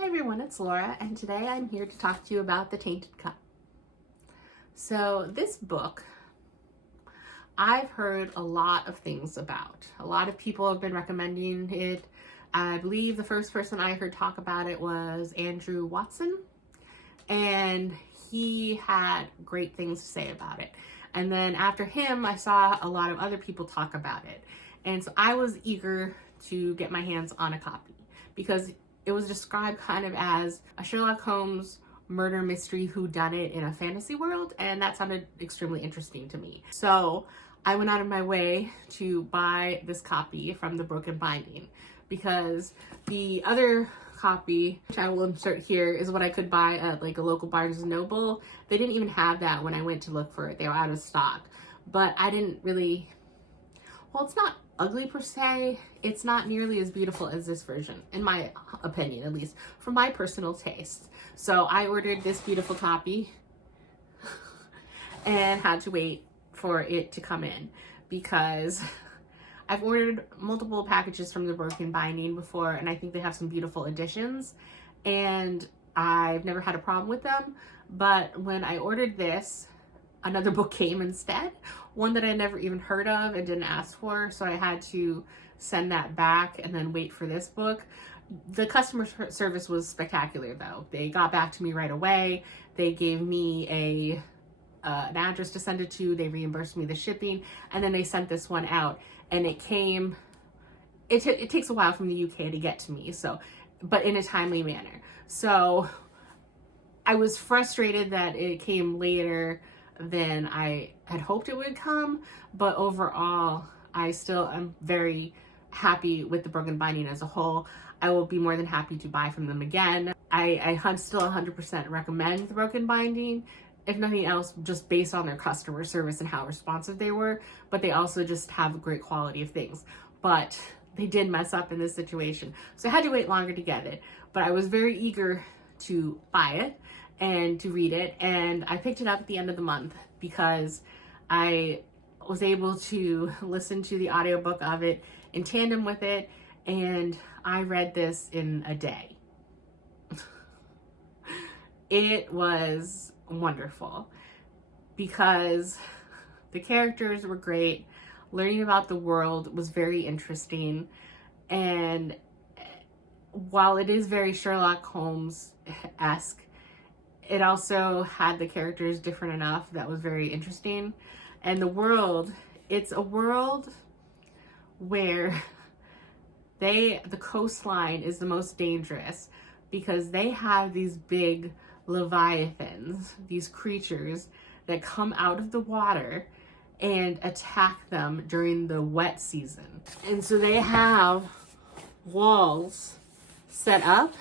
Hi everyone, it's Laura, and today I'm here to talk to you about The Tainted Cup. So this book, I've heard a lot of things about. A lot of people have been recommending it. I believe the first person I heard talk about it was Andrew Watson, and he had great things to say about it. And then after him, I saw a lot of other people talk about it. And so I was eager to get my hands on a copy because it was described kind of as a Sherlock Holmes murder mystery whodunit in a fantasy world, and that sounded extremely interesting to me. So I went out of my way to buy this copy from the Broken Binding, because the other copy, which I will insert here, is what I could buy at like a local Barnes & Noble. They didn't even have that when I went to look for it. They were out of stock. But I didn't really, well, it's not ugly per se. It's not nearly as beautiful as this version, in my opinion, at least for my personal taste. So I ordered this beautiful copy and had to wait for it to come in because I've ordered multiple packages from the Broken Binding before, and I think they have some beautiful editions, and I've never had a problem with them. But when I ordered this, another book came instead, one that I never even heard of and didn't ask for, so I had to send that back and then wait for this book. The customer service was spectacular though. They got back to me right away. They gave me an address to send it to. They reimbursed me the shipping, and then they sent this one out, and it came, it takes a while from the UK to get to me, so, but in a timely manner. So I was frustrated that it came later than I had hoped it would come, but overall I still am very happy with the Broken Binding as a whole. I will be more than happy to buy from them again. I still 100% recommend the Broken Binding, if nothing else, just based on their customer service and how responsive they were, but they also just have a great quality of things. But they did mess up in this situation, so I had to wait longer to get it, but I was very eager to buy it and to read it, and I picked it up at the end of the month because I was able to listen to the audiobook of it in tandem with it, and I read this in a day. It was wonderful because the characters were great. Learning about the world was very interesting, and while it is very Sherlock Holmes-esque, it also had the characters different enough that was very interesting. And the world, it's a world where the coastline is the most dangerous because they have these big leviathans, these creatures that come out of the water and attack them during the wet season. And so they have walls set up,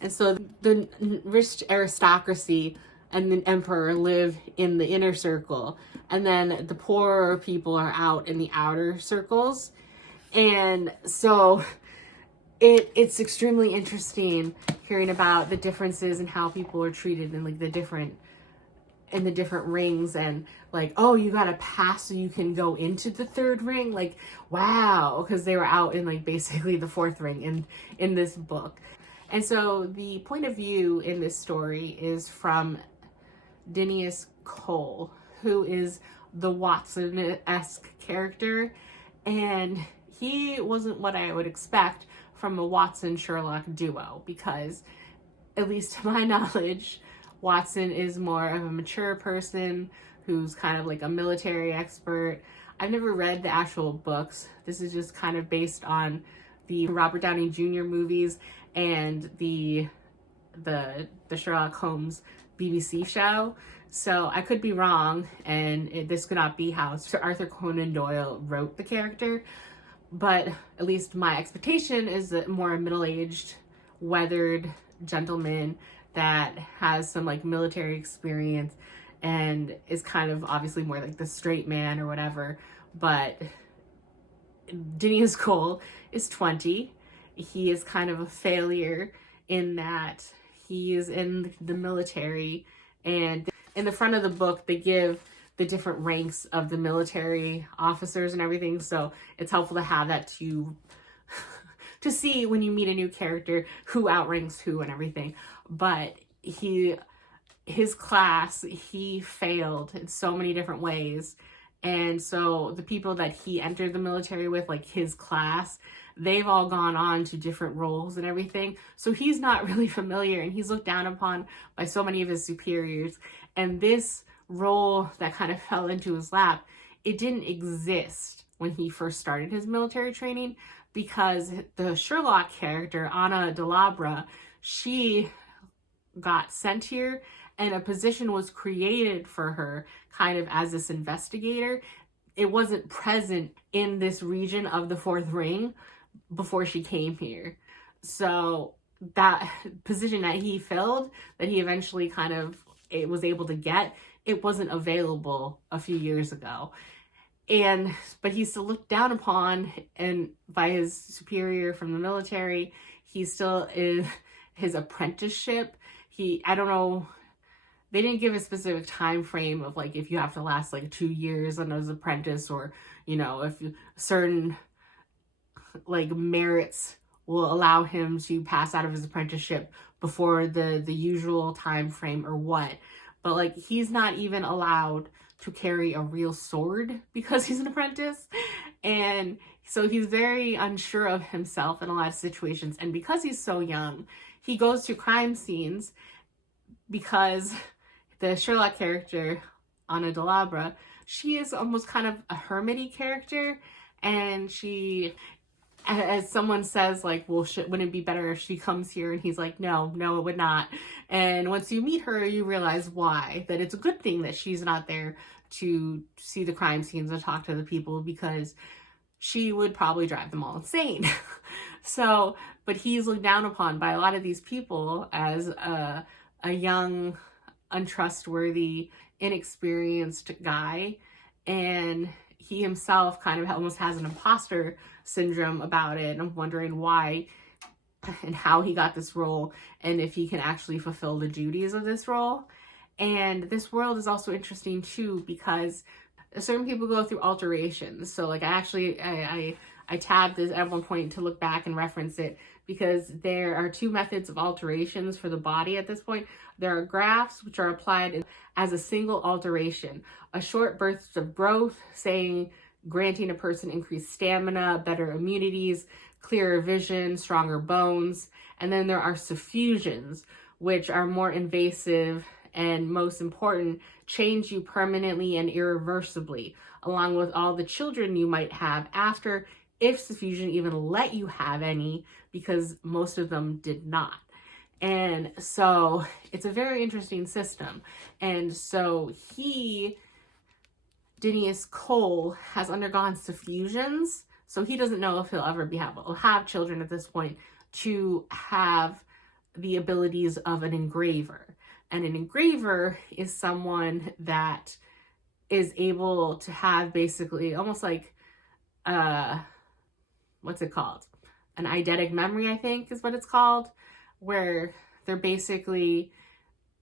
and so the rich aristocracy and the emperor live in the inner circle, and then the poorer people are out in the outer circles. And so it's extremely interesting hearing about the differences in how people are treated in like the different rings, and like, oh, you gotta pass so you can go into the third ring, like, wow, because they were out in like basically the fourth ring in this book. And so the point of view in this story is from Dennis Cole, who is the Watson-esque character, and he wasn't what I would expect from a Watson-Sherlock duo, because at least to my knowledge, Watson is more of a mature person who's kind of like a military expert. I've never read the actual books. This is just kind of based on the Robert Downey Jr. movies and the Sherlock Holmes BBC show. So I could be wrong, and this could not be how Sir Arthur Conan Doyle wrote the character, but at least my expectation is that more middle-aged, weathered gentleman that has some like military experience and is kind of obviously more like the straight man or whatever. But Dennis Cole is 20. He is kind of a failure in that he is in the military, and in the front of the book they give the different ranks of the military officers and everything, so it's helpful to have that to to see when you meet a new character who outranks who and everything. But his class, he failed in so many different ways. And so the people that he entered the military with, like his class, they've all gone on to different roles and everything. So he's not really familiar, and he's looked down upon by so many of his superiors. And this role that kind of fell into his lap, it didn't exist when he first started his military training, because the Sherlock character, Anna Delabra, she got sent here and a position was created for her kind of as this investigator. It wasn't present in this region of the Fourth Ring before she came here. So that position that he filled, that he eventually kind of was able to get, it wasn't available a few years ago. But he's still looked down upon and by his superior from the military. He's still in his apprenticeship. I don't know, they didn't give a specific time frame of like if you have to last like 2 years as an apprentice, or if certain like merits will allow him to pass out of his apprenticeship before the usual time frame or what. But like he's not even allowed to carry a real sword because he's an apprentice. And so he's very unsure of himself in a lot of situations. And because he's so young, he goes to crime scenes because the Sherlock character, Anna Delabra, she is almost kind of a hermity character. And she, as someone says, like, well, wouldn't it be better if she comes here? And he's like, no, it would not. And once you meet her, you realize why, that it's a good thing that she's not there to see the crime scenes and talk to the people, because she would probably drive them all insane. So, but he's looked down upon by a lot of these people as a young, untrustworthy, inexperienced guy. And he himself kind of almost has an imposter syndrome about it, and I'm wondering why and how he got this role, and if he can actually fulfill the duties of this role. And this world is also interesting too, because certain people go through alterations. So like I tabbed this at one point to look back and reference it, because there are two methods of alterations for the body at this point. There are grafts, which are applied as a single alteration, a short burst of growth, saying granting a person increased stamina, better immunities, clearer vision, stronger bones. And then there are suffusions, which are more invasive and, most important, change you permanently and irreversibly, along with all the children you might have after, if suffusion even let you have any, because most of them did not. And so it's a very interesting system. And so Dinius Cole, has undergone suffusions, so he doesn't know if he'll ever be able to have children at this point, to have the abilities of an engraver. And an engraver is someone that is able to have basically almost like, what's it called? An eidetic memory, I think is what it's called, where they're basically,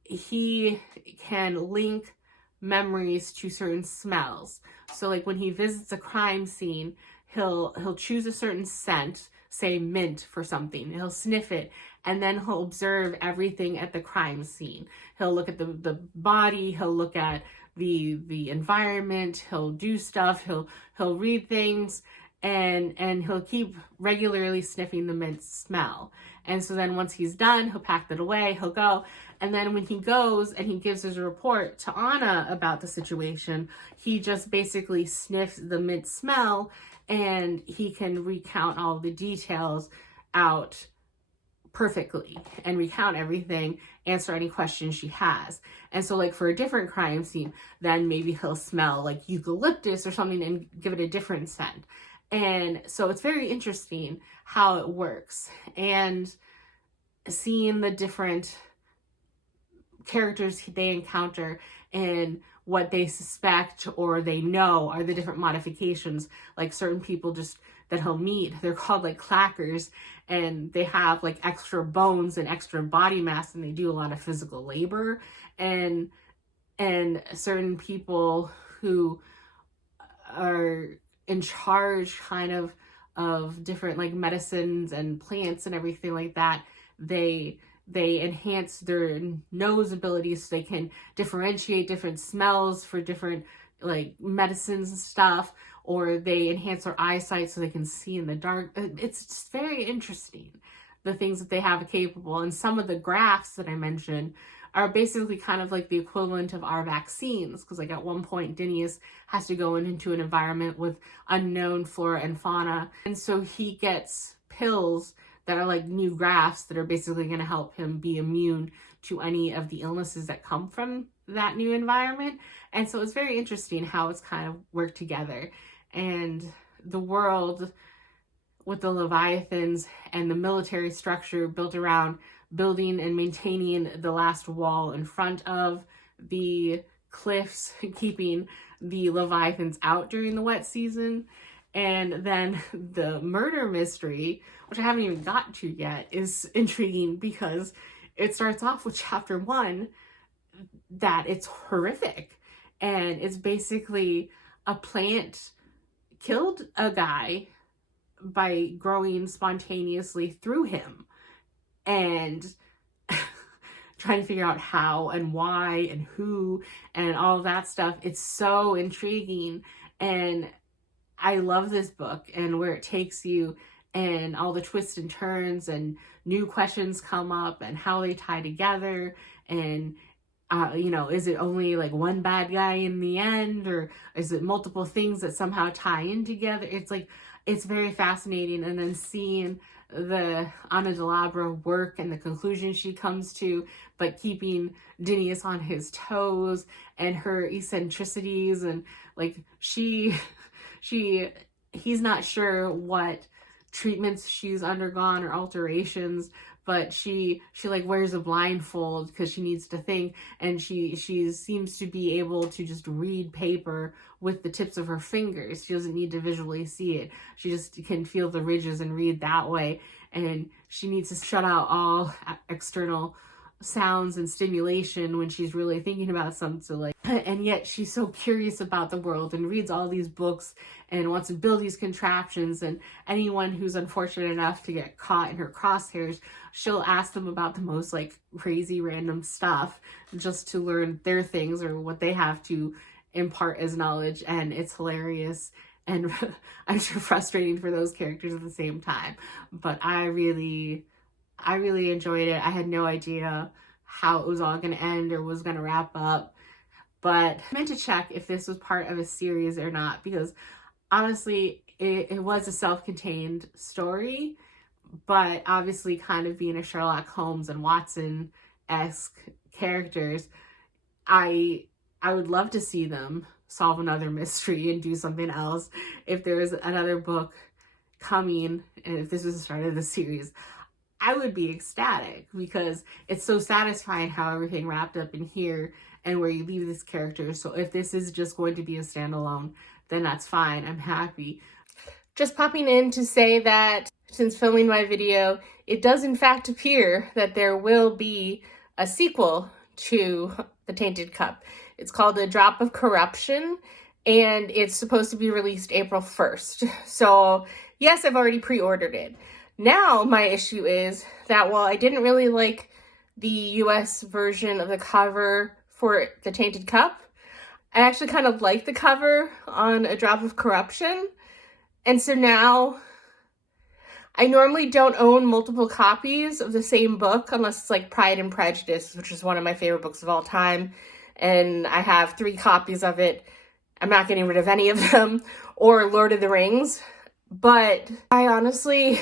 he can link memories to certain smells. So like when he visits a crime scene, he'll choose a certain scent, say mint for something, he'll sniff it, and then he'll observe everything at the crime scene. He'll look at the body, he'll look at the environment, he'll do stuff, he'll read things, and he'll keep regularly sniffing the mint smell. And so then once he's done, he'll pack that away, he'll go. And then when he goes and he gives his report to Anna about the situation, he just basically sniffs the mint smell, and he can recount all the details out perfectly and recount everything, answer any questions she has. And so like for a different crime scene, then maybe he'll smell like eucalyptus or something and give it a different scent. And so it's very interesting how it works, and seeing the different characters they encounter and what they suspect or they know are the different modifications. Like certain people just that he'll meet, they're called like clackers, and they have like extra bones and extra body mass, and they do a lot of physical labor. And certain people who are in charge kind of of different like medicines and plants and everything like that. They enhance their nose abilities so they can differentiate different smells for different like medicines and stuff, or they enhance their eyesight so they can see in the dark. It's just very interesting, the things that they have capable. And some of the graphs that I mentioned are basically kind of like the equivalent of our vaccines, because like at one point Dinius has to go into an environment with unknown flora and fauna, and so he gets pills that are like new grafts that are basically going to help him be immune to any of the illnesses that come from that new environment. And so it's very interesting how it's kind of worked together. And the world with the Leviathans and the military structure built around building and maintaining the last wall in front of the cliffs, keeping the Leviathans out during the wet season. And then the murder mystery, which I haven't even gotten to yet, is intriguing because it starts off with chapter 1 that it's horrific. And it's basically a plant killed a guy by growing spontaneously through him. And trying to figure out how and why and who and all of that stuff. It's so intriguing. And I love this book and where it takes you and all the twists and turns and new questions come up and how they tie together. And, you know, is it only like one bad guy in the end, or is it multiple things that somehow tie in together? It's like, it's very fascinating. And then seeing the Ana Delabra work and the conclusion she comes to, but keeping Dinius on his toes and her eccentricities, and like he's not sure what treatments she's undergone or alterations, but she like wears a blindfold because she needs to think, and she seems to be able to just read paper with the tips of her fingers. She doesn't need to visually see it. She just can feel the ridges and read that way. And she needs to shut out all external sounds and stimulation when she's really thinking about something. Like, and yet she's so curious about the world and reads all these books and wants to build these contraptions. And anyone who's unfortunate enough to get caught in her crosshairs, she'll ask them about the most like crazy random stuff just to learn their things or what they have to impart as knowledge. And it's hilarious and I'm sure frustrating for those characters at the same time. But I really enjoyed it. I had no idea how it was all going to end or was going to wrap up, but I meant to check if this was part of a series or not, because honestly, it was a self-contained story, but obviously kind of being a Sherlock Holmes and Watson-esque characters, I would love to see them solve another mystery and do something else. If there's another book coming, and if this was the start of the series, I would be ecstatic, because it's so satisfying how everything wrapped up in here and where you leave this character. So if this is just going to be a standalone, then that's fine. I'm happy. Just popping in to say that since filming my video, it does in fact appear that there will be a sequel to The Tainted Cup. It's called A Drop of Corruption, and it's supposed to be released April 1st. So yes, I've already pre-ordered it. Now my issue is that while I didn't really like the US version of the cover for The Tainted Cup, I actually kind of like the cover on A Drop of Corruption. And so now I normally don't own multiple copies of the same book unless it's like Pride and Prejudice, which is one of my favorite books of all time. And I have 3 copies of it. I'm not getting rid of any of them. Or Lord of the Rings. But I honestly,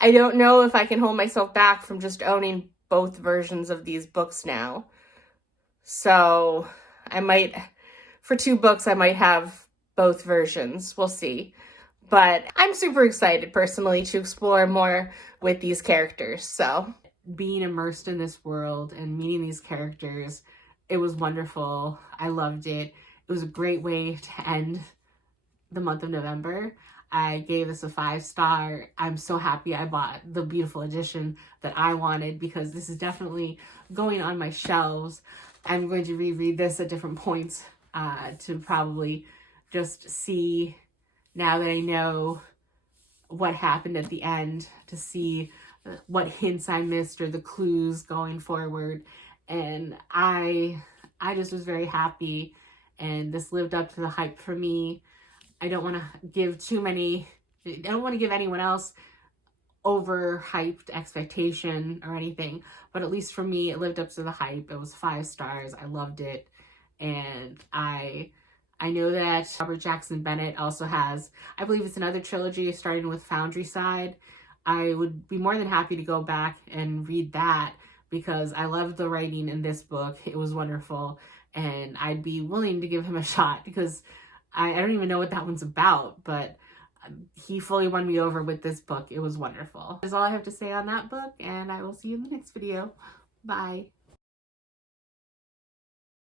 I don't know if I can hold myself back from just owning both versions of these books now. So I might, for 2 books, I might have both versions. We'll see. But I'm super excited personally to explore more with these characters. So being immersed in this world and meeting these characters, it was wonderful. I loved it. It was a great way to end the month of November. I gave this a 5-star. I'm so happy I bought the beautiful edition that I wanted, because this is definitely going on my shelves. I'm going to reread this at different points to probably just see, now that I know what happened at the end, to see what hints I missed or the clues going forward. And I just was very happy, and this lived up to the hype for me. I don't want to give I don't want to give anyone else overhyped expectation or anything, but at least for me, it lived up to the hype. It was 5 stars. I loved it. And I know that Robert Jackson Bennett also has, I believe it's another trilogy starting with Foundry Side. I would be more than happy to go back and read that, because I loved the writing in this book. It was wonderful, and I'd be willing to give him a shot, because I don't even know what that one's about, but he fully won me over with this book. It was wonderful. That's all I have to say on that book, and I will see you in the next video. Bye.